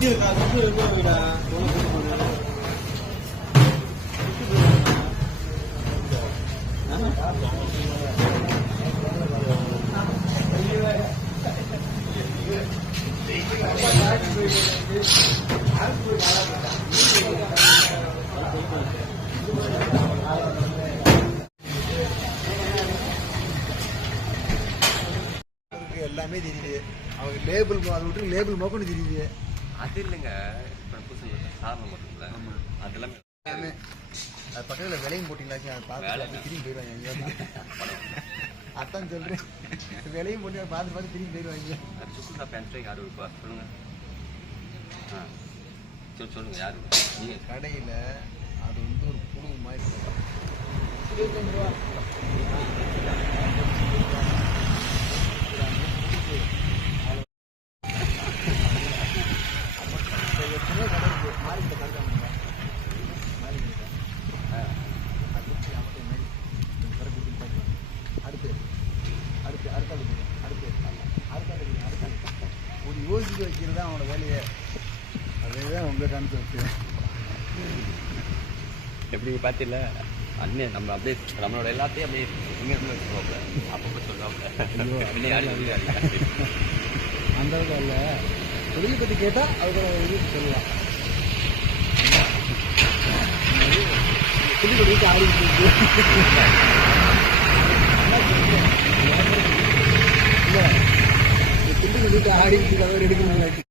எல்லாமே தெரியுது. அவங்க லேபிள் அதை விட்டு லேபிள் மோக்கன்னு தெரியுது. அது இல்லைங்க, இப்போ புதுசு சாரணம் மட்டும்ல அதெல்லாம் எல்லாமே அது பக்கத்தில் விலையும் போட்டிங்களாச்சும் அதை பார்த்து திரும்பி போயிடுவாங்க. அதான் சொல்கிறேன், விலையும் போட்டி பார்த்து பார்த்து திரும்பி போயிடுவாங்க. அது சுற்றுலா பேண்ட் யார் இருப்பா சொல்லுங்க. சொல்லுங்க யாரு நீங்கள் கடையில் அது வந்து ஒரு புழு மாதிரி 25 ரூபா. ஒரு யோசிக்க வைக்கிறது தான் அவனோட வேலையை. அதுதான் உங்கள் கான்செப்ட். எப்படி பார்த்தில்ல அண்ணன் நம்ம அப்படியே நம்மளோட எல்லாத்தையும் அப்படியே இங்கே வச்சுருவாப்ல, அப்பப்போ சொல்லுவாப்ல. அந்த அளவுக்கு இல்லை, தொழிலை பற்றி கேட்டால் அதுக்கு இது சொல்லலாம். துணி கொடுத்து ஆடிட்டு இல்லை, துணி கொடுத்து ஆடிட்டு அவர் எடுக்கணும்.